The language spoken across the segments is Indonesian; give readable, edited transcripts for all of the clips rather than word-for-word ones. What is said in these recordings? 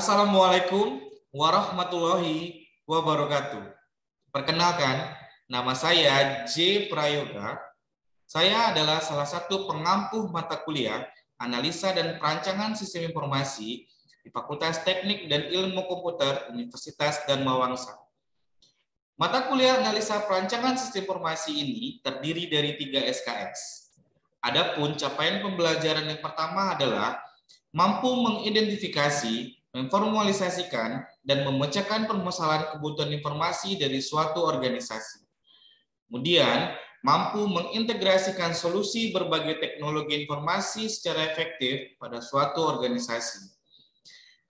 Assalamualaikum warahmatullahi wabarakatuh. Perkenalkan, nama saya J. Prayoga. Saya adalah salah satu pengampu mata kuliah Analisa dan Perancangan Sistem Informasi di Fakultas Teknik dan Ilmu Komputer Universitas Dharma Wangsa. Mata kuliah Analisa Perancangan Sistem Informasi ini terdiri dari 3 SKS. Adapun capaian pembelajaran yang pertama adalah mampu mengidentifikasi, memformalisasikan, dan memecahkan permasalahan kebutuhan informasi dari suatu organisasi. Kemudian, mampu mengintegrasikan solusi berbagai teknologi informasi secara efektif pada suatu organisasi.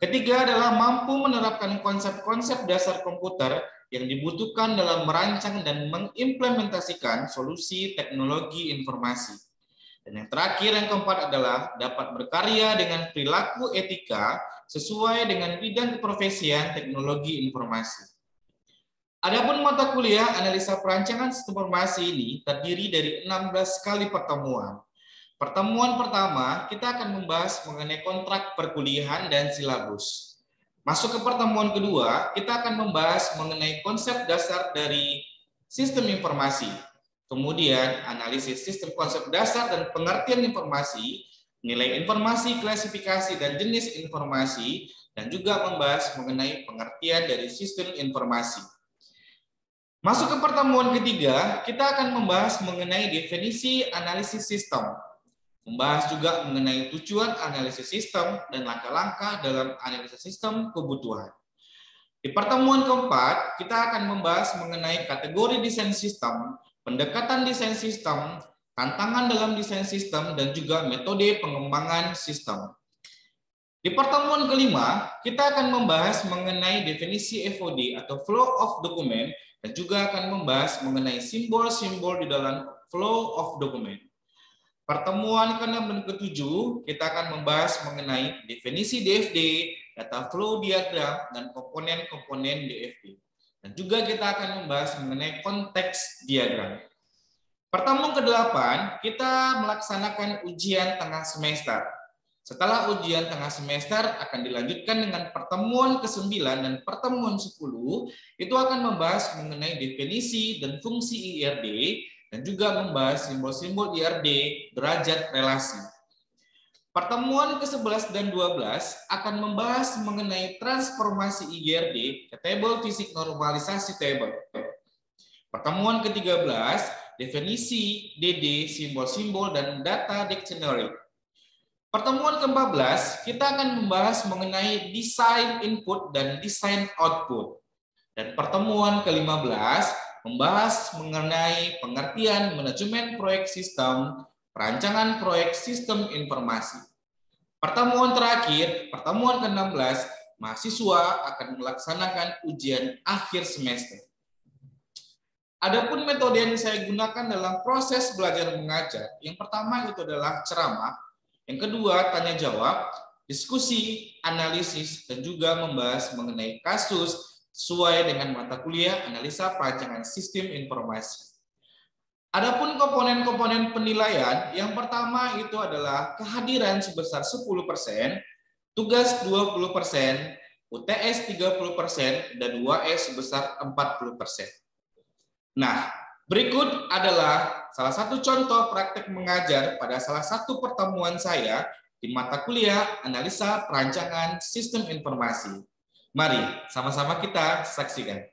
Ketiga adalah mampu menerapkan konsep-konsep dasar komputer yang dibutuhkan dalam merancang dan mengimplementasikan solusi teknologi informasi. Dan yang terakhir, yang keempat adalah dapat berkarya dengan perilaku etika sesuai dengan bidang keprofesian teknologi informasi. Adapun mata kuliah Analisa Perancangan Sistem Informasi ini terdiri dari 16 kali pertemuan. Pertemuan pertama, kita akan membahas mengenai kontrak perkuliahan dan silabus. Masuk ke pertemuan kedua, kita akan membahas mengenai konsep dasar dari sistem informasi. Kemudian, analisis sistem konsep dasar dan pengertian informasi, nilai informasi, klasifikasi, dan jenis informasi, dan juga membahas mengenai pengertian dari sistem informasi. Masuk ke pertemuan ketiga, kita akan membahas mengenai definisi analisis sistem. Membahas juga mengenai tujuan analisis sistem dan langkah-langkah dalam analisis sistem kebutuhan. Di pertemuan keempat, kita akan membahas mengenai kategori desain sistem, pendekatan desain sistem, tantangan dalam desain sistem, dan juga metode pengembangan sistem. Di pertemuan kelima, kita akan membahas mengenai definisi FOD atau Flow of Document, dan juga akan membahas mengenai simbol-simbol di dalam Flow of Document. Pertemuan ke-6 dan ke-7, kita akan membahas mengenai definisi DFD, data flow diagram, dan komponen-komponen DFD. Dan juga kita akan membahas mengenai konteks diagram. Pertemuan ke-8, kita melaksanakan ujian tengah semester. Setelah ujian tengah semester akan dilanjutkan dengan pertemuan ke-9 dan pertemuan 10, itu akan membahas mengenai definisi dan fungsi IRD, dan juga membahas simbol-simbol IRD, derajat relasi. Pertemuan ke-11 dan 12 akan membahas mengenai transformasi IRD ke table fisik normalisasi table. Pertemuan ke-13, definisi DD, simbol-simbol, dan data dictionary. Pertemuan ke-14, kita akan membahas mengenai desain input dan desain output. Dan pertemuan ke-15, membahas mengenai pengertian manajemen proyek sistem, perancangan proyek sistem informasi. Pertemuan terakhir, pertemuan ke-16, mahasiswa akan melaksanakan ujian akhir semester. Adapun metode yang saya gunakan dalam proses belajar mengajar, yang pertama itu adalah ceramah, yang kedua tanya jawab, diskusi, analisis, dan juga membahas mengenai kasus sesuai dengan mata kuliah Analisa Perancangan Sistem Informasi. Adapun komponen-komponen penilaian, yang pertama itu adalah kehadiran sebesar 10%, tugas 20%, UTS 30%, dan 2S sebesar 40%. Nah, berikut adalah salah satu contoh praktek mengajar pada salah satu pertemuan saya di mata kuliah Analisa Perancangan Sistem Informasi. Mari sama-sama kita saksikan.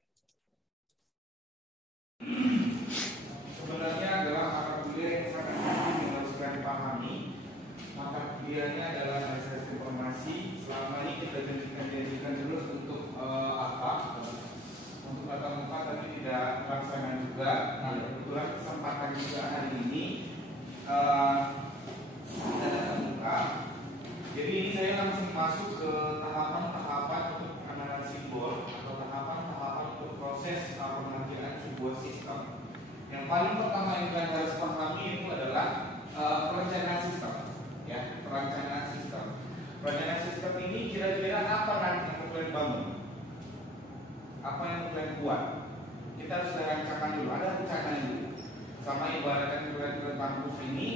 Sebenarnya adalah mata kuliah yang sangat penting yang harus kita pahami. Mata kuliahnya adalah analisa sistem informasi. Selama ini kita janjikan terus untuk apa? Untuk tatap muka, tapi tidak terlaksana juga. Nah, kebetulan kesempatan juga hari ini kita tatap muka. Jadi ini saya langsung masuk ke tahapan-tahapan untuk analisis simbol atau tahapan-tahapan untuk proses pengerjaan sebuah sistem. Yang paling pertama yang kalian harus pahami itu adalah perencanaan sistem, ya, perencanaan sistem. Perencanaan sistem ini kira-kira apa nanti yang kalian bangun? Apa yang kalian buat? Kita harus rancangkan dulu, ada rencana dulu. Sama ibaratkan kalian ke kampus ini,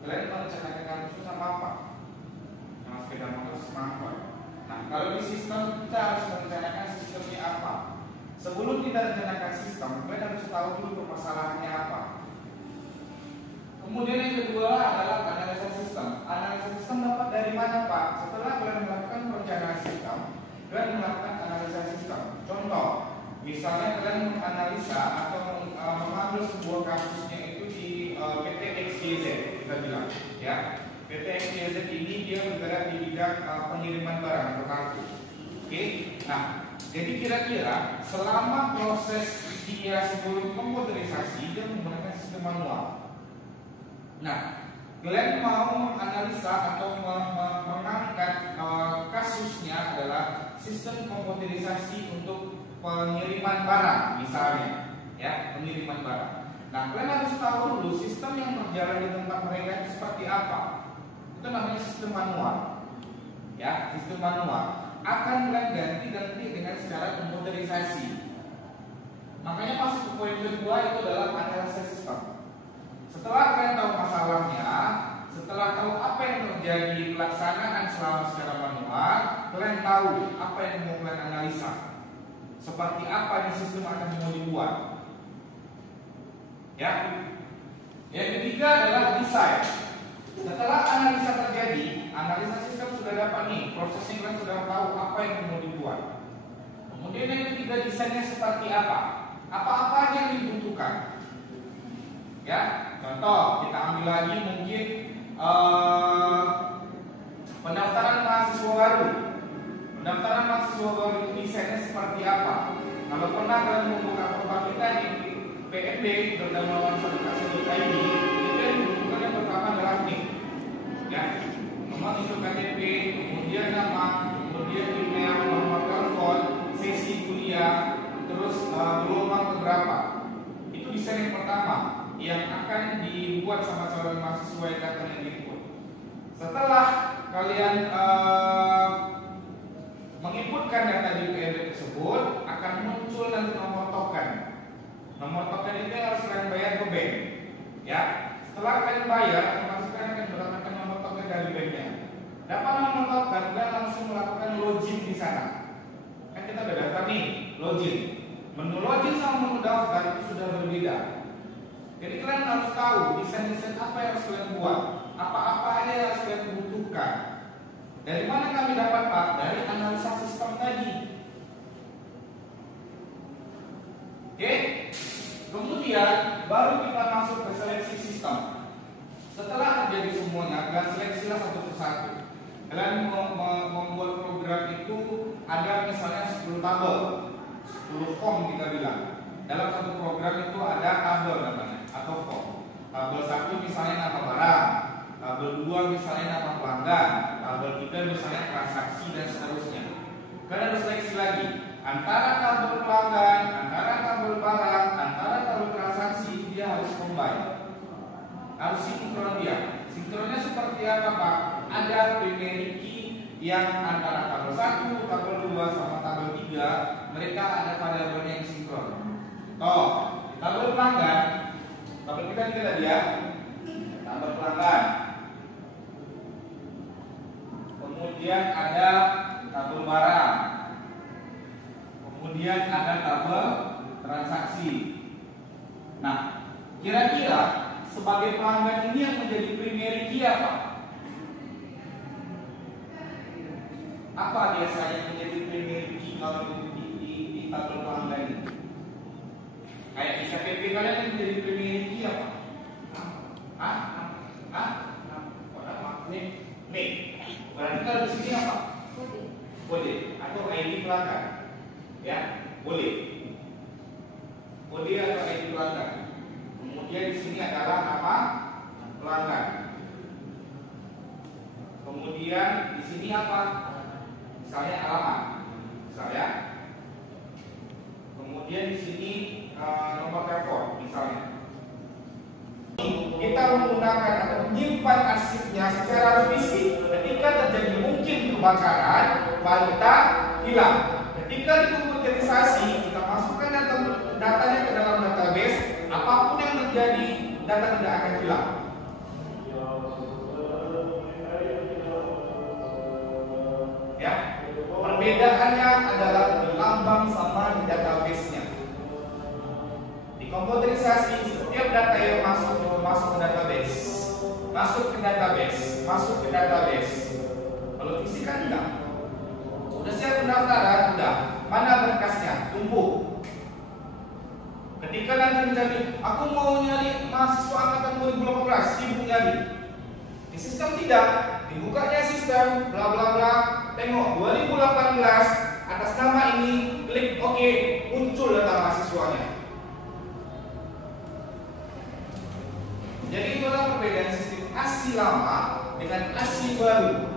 kalian merencanakan kampus itu sama apa? Sama sepeda motor, sama apa? Nah, kalau di sistem kita harus merencanakan sistemnya apa. Sebelum kita rencanakan sistem, kita harus tahu dulu permasalahannya apa. Kemudian yang kedua adalah analisa sistem. Analisa sistem dapat dari mana, Pak? Setelah kalian melakukan perencanaan sistem, kalian melakukan analisa sistem. Contoh, misalnya kalian menganalisa atau mengambil sebuah kasusnya itu di PT XYZ, kita bilang, ya. PT XYZ ini dia bergerak di bidang pengiriman barang atau kargo. Oke, nah, jadi kira-kira selama proses dia sebelum komputerisasi dia menggunakan sistem manual. Nah, kalian mau menganalisa atau mengangkat kasusnya adalah sistem komputerisasi untuk pengiriman barang, misalnya, ya, pengiriman barang. Nah, kalian harus tahu dulu sistem yang berjalan di tempat mereka itu seperti apa. Itu namanya sistem manual, ya, sistem manual. Akan kalian ganti dengan secara komputerisasi. Makanya masuk ke poin kedua itu adalah analisa sistem. Setelah kalian tahu masalahnya, setelah tahu apa yang terjadi pelaksanaan selama secara manual, kalian tahu apa yang mau kalian analisa. Seperti apa yang sistem akan mau dibuat. Ya. Yang ketiga adalah desain. Setelah analisa terjadi, analisa sistem sudah dapat nih, prosesnya kalian sudah tahu apa yang mau dibuat. Kemudian yang ketiga, desainnya seperti apa? Apa-apa yang dibutuhkan. Ya, contoh kita ambil lagi mungkin pendaftaran mahasiswa baru. Pendaftaran mahasiswa baru itu desainnya seperti apa? Kalau pernah kalian membuka profil kita di PNB bernama Manfaat.id, itu yang dibutuhkan yang pertama adalah NIK. Ya, nomor induk KTP, kemudian nama, kemudian email, nomor telepon, sesi kuliah, terus gelombang keberapa. Itu desain yang pertama yang akan dibuat sama calon mahasiswa yang akan input. Setelah kalian menginputkan data di PNB tersebut, akan muncul nanti nomor token. Nomor token itu harus kalian bayar ke bank. Ya, setelah kalian bayar, otomatis kalian akan mendapatkan nomor token dari banknya. Dapat nomor token, kalian langsung melakukan login di sana. Kan kita udah daftar nih, login. Menu login sama menu daftar itu sudah berbeda. Jadi kalian harus tahu desain-desain apa yang harus kalian buat, apa-apa aja yang harus kalian butuhkan. Dari mana kami dapat, Pak? Dari analisa sistem tadi. Oke? Kemudian baru kita masuk ke seleksi sistem. Setelah terjadi semuanya, kalian seleksilah satu persatu. Kalian membuat program itu ada misalnya 10 tabel, 10 form kita bilang. Dalam satu program itu ada tabel namanya atau form. Tabel 1 misalnya nama barang, tabel 2 misalnya nama pelanggan, tabel 3 misalnya transaksi dan seterusnya. Kalian harus seleksi lagi antara tabel pelanggan, antara tabel barang, antara tabel transaksi, dia harus combine. Harus sinkron dia. Sinkronnya seperti apa, Pak? Ada primary key yang antara tabel 1, tabel 2 sama tabel 3, mereka ada variabelnya yang sinkron. Tabel pelanggan, tabel kita tadi ya, tabel pelanggan. Kemudian ada tabel barang. Kemudian ada tabel transaksi. Nah, kira-kira sebagai pelanggan ini yang menjadi primary key apa? Apa biasanya menjadi primary key kalau di tabel pelanggan ini? Kayak di KTP kalian yang menjadi primary key apa? Nih. Berarti kalau di sini apa? Kode atau ID pelanggan. Ya, boleh. Kode atau ID pelanggan. Kemudian di sini adalah nama pelanggan. Kemudian di sini apa? Misalnya alamat. Misalnya. Kemudian di sini nomor telepon misalnya. Kita menggunakan atau menyimpan arsipnya secara fisik. Ketika terjadi mungkin kebakaran, valita hilang. Ketika dikomputerisasi, kita masukkan datanya ke dalam database. Apapun yang terjadi, data tidak akan hilang. Ya, Perbedaannya adalah lambang sama di database-nya. Di komputerisasi, setiap data yang masuk ke database, masuk ke database. Kalau fisika enggak. Udah siap pendaftaran, udah. Mana berkasnya? Tumpuk. Ketika nanti mencari, aku mau nyari mahasiswa angkatan 2018, sibuk nyari. Di sistem tidak, dibukanya sistem, bla bla bla. Tengok 2018 atas nama ini, klik OK, muncul data mahasiswanya. Jadi itulah perbedaan sistem ASI lama dengan ASI baru.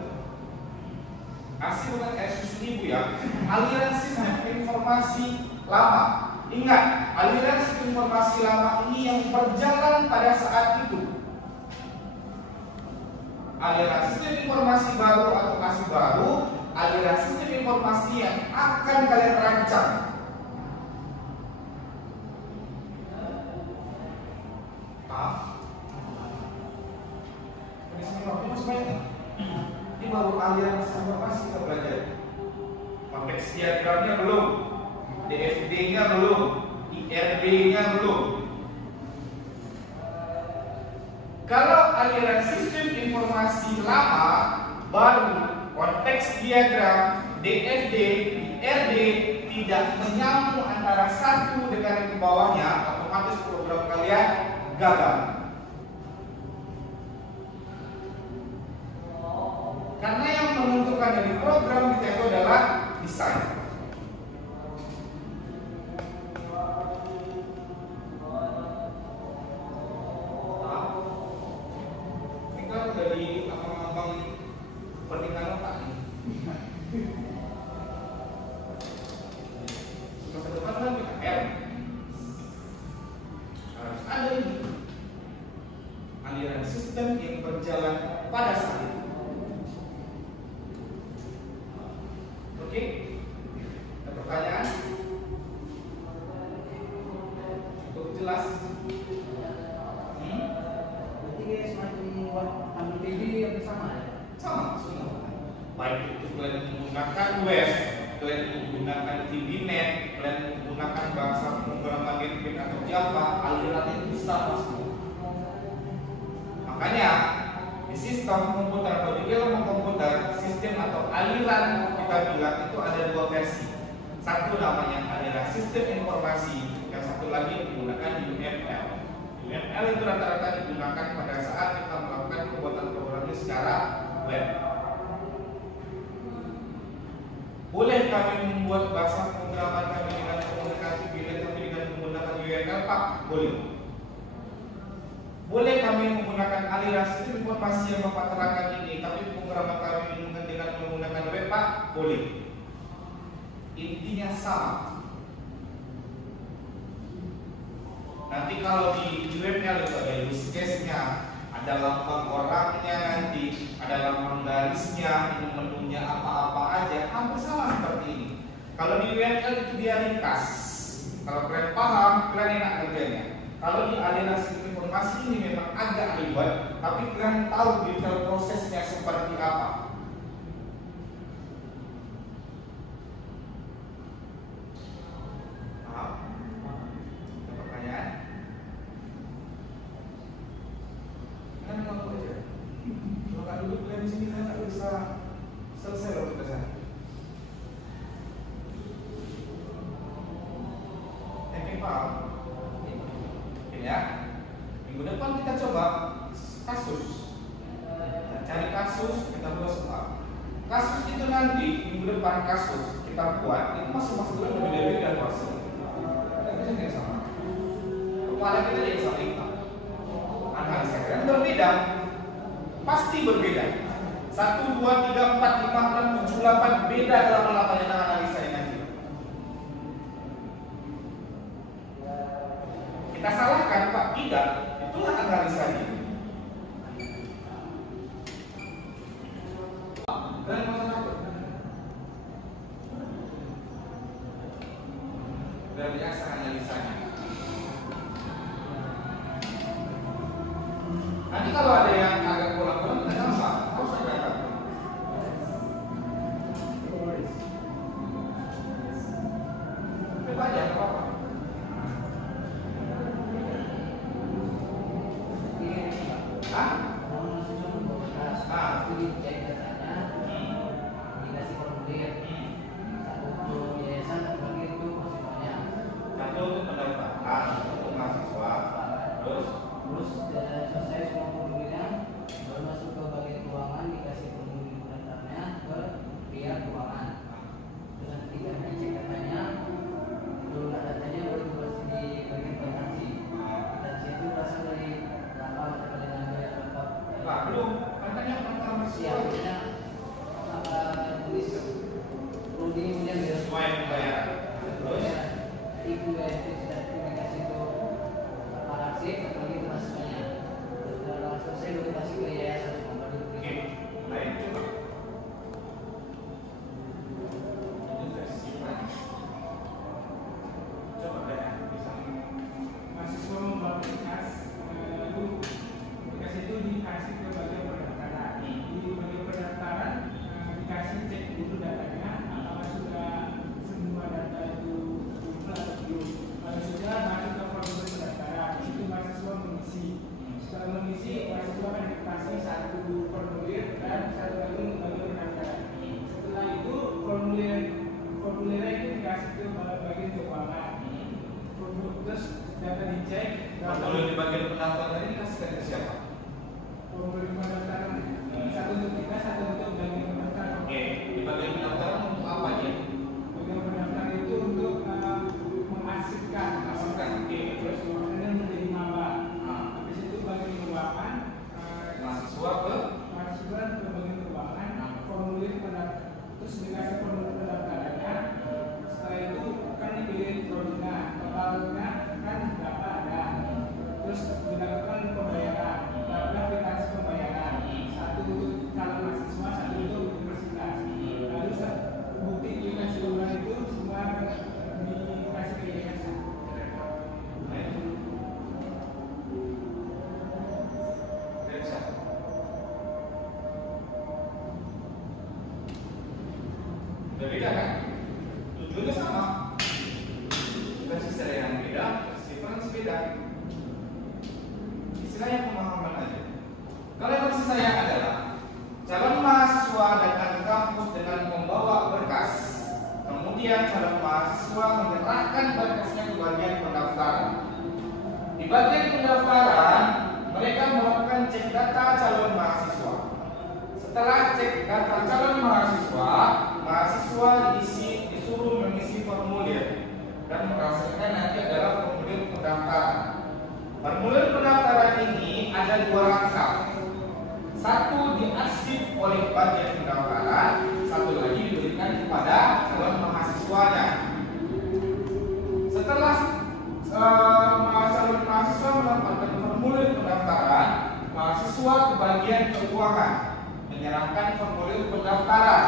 ASI bukan kayak susu ibu ya. Aliran sistem informasi lama. Ingat, aliran sistem informasi lama ini yang berjalan pada saat itu. Aliran sistem informasi baru atau ASI baru, aliran sistem informasi yang akan kalian rancang. Ini baru aliran sistem informasi kita belajar. Konteks diagramnya belum, DFD-nya belum, IRB-nya belum. Kalau aliran sistem informasi lama, baru, konteks diagram, DFD, IRD tidak menyambung antara satu dengan yang di bawahnya, otomatis program kalian gagal. Karena yang menentukan dari program kita itu adalah desain. Ini kan dari abang-abang pernikahan otak nih. Masa depan kan PKL. Harus ada ini aliran sistem yang berjalan pada saat itu. Oke, ada pertanyaan? Cukup jelas? Berarti kayak semacam buat ambil TV yang sama ya? Sama semua. Baik itu kalian menggunakan web, kalian menggunakan TVNet, kalian menggunakan bahasa pemrograman Genpin atau Java, alirannya itu sama semua. Makanya di sistem komputer atau di ilmu komputer, sistem atau aliran kita bilang itu ada dua versi. Satu namanya aliran sistem informasi, yang satu lagi menggunakan UML. UML itu rata-rata digunakan pada saat kita melakukan pembuatan programnya secara web. Boleh kami membuat bahasa pemrograman kami dengan menggunakan TVNet tapi dengan menggunakan UML, Pak? Boleh. Boleh kami menggunakan aliran sistem informasi yang Bapak terangkan ini, tapi pemrograman kami dengan menggunakan web, Pak? Boleh. Intinya sama. Nanti kalau di UML itu ada use case-nya, ada lambang orangnya, nanti ada lambang garisnya, ini menunya apa-apa aja, hampir sama seperti ini. Kalau di UML itu dia ringkas. Kalau kalian paham, kalian enak kerjanya. Kalau di aliran sistem informasi ini memang agak ribet, tapi kalian tahu detail prosesnya seperti apa. Paham? Ada pertanyaan? Kan nggak aja. Kalau nggak duduk kalian di sini, saya nggak bisa selesai loh kita sana. Oke, paham? Ya, minggu depan kita coba kasus. Kita cari kasus, kita buat semua. Kasus itu nanti minggu depan kasus kita buat, itu masing-masing itu berbeda-beda kuasa. Kita yang sama. Kepala kita yang sama kita. Analisa kan berbeda, pasti berbeda. 1, 2, 3, 4, 5, 6, 7, 8 beda dalam melakukan analisa ini nanti. Kita salahkan, Pak, tidak, itulah analisanya. Kalian mau takut? Biar biasa analisanya. Nanti kalau ada yang agak kurang-kurang, kita gampang, harus ada. Udah beda kan? Tujuannya sama. Kasih yang beda, reference beda. Istilahnya pemahaman aja. Kalau yang maksud saya adalah calon mahasiswa datang ke kampus dengan membawa berkas, kemudian calon mahasiswa menyerahkan berkasnya ke bagian pendaftaran. Di bagian pendaftaran, mereka melakukan cek data calon mahasiswa. Setelah cek data calon mahasiswa, mahasiswa disuruh mengisi formulir dan menghasilkan nanti adalah formulir pendaftaran. Formulir pendaftaran ini ada 2 rangkap. Satu diarsip oleh bagian pendaftaran, satu lagi diberikan kepada calon mahasiswanya. Setelah calon mahasiswa mendapatkan formulir pendaftaran, mahasiswa ke bagian keuangan menyerahkan formulir pendaftaran.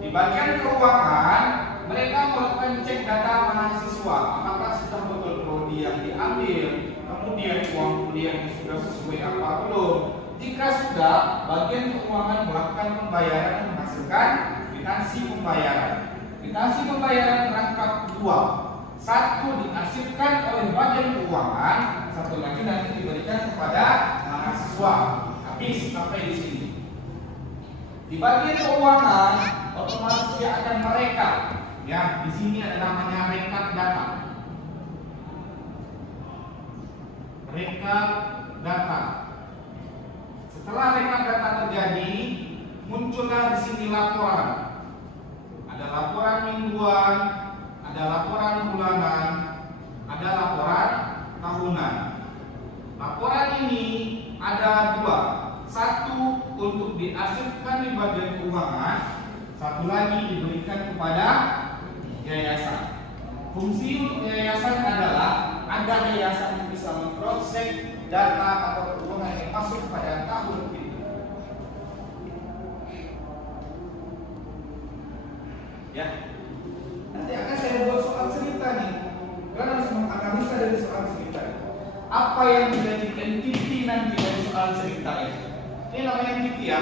Di bagian keuangan, mereka melakukan cek data mahasiswa, apakah sudah betul prodi yang diambil, kemudian uang kuliahnya sudah sesuai apa belum. Jika sudah, bagian keuangan melakukan pembayaran dan menghasilkan kwitansi pembayaran. Kwitansi pembayaran rangkap 2. Satu diarsipkan oleh bagian keuangan, satu lagi nanti diberikan kepada mahasiswa. Habis sampai di sini. Di bagian keuangan, otomatis dia akan merekap. Ya, di sini ada namanya rekap data. Rekap data. Setelah rekap data terjadi, muncullah di sini laporan. Ada laporan mingguan, ada laporan bulanan, ada laporan tahunan. Laporan ini ada 2. Satu untuk diarsipkan di bagian keuangan, satu lagi diberikan kepada yayasan. Fungsi untuk yayasan adalah agar yayasan bisa memproses data atau keuangan yang masuk pada tahun itu. Ya, nanti akan saya buat soal cerita nih. Kalian harus menganalisa dari soal cerita. Apa yang menjadi entiti nanti dari soal cerita ini? Ini namanya entiti ya.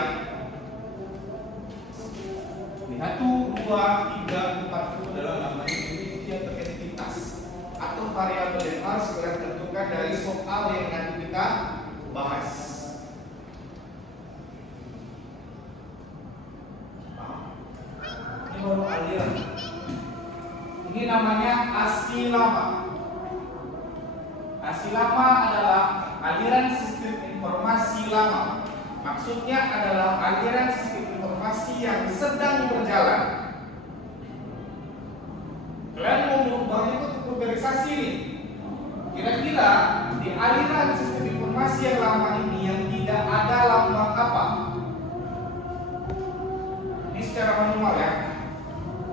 1, 2, 3, 4 itu adalah namanya entiti atau entitas atau variabel yang harus kita tentukan dari soal yang nanti kita bahas. Ini baru aliran. Ini namanya asilama. Asilama adalah aliran sistem informasi lama. Maksudnya adalah aliran sistem informasi yang sedang berjalan. Kalian mau merubahnya itu komputerisasi nih. Kira-kira di aliran sistem informasi yang lama ini yang tidak ada lambang apa? Ini secara manual ya.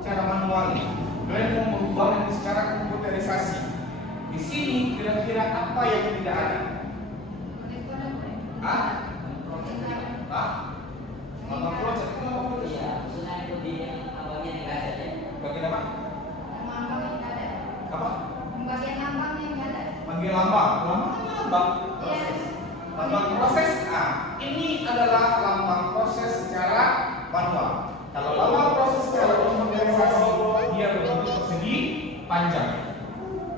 Secara manual nih. Kalian mau merubahnya secara komputerisasi. Di sini kira-kira apa yang tidak ada? Hah? Lambang project itu apa project? Iya, maksudnya itu di lambangnya yang nggak ada ya. Bagian apa? Lambang yang nggak ada. Apa? Bagian lambang yang nggak ada. Bagian lambang. Lambang kan lambang. Yes. Lambang proses. Nah, ini adalah lambang proses secara manual. Kalau lambang proses secara komputerisasi, dia berbentuk persegi panjang.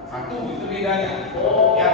Satu itu bedanya. Ya,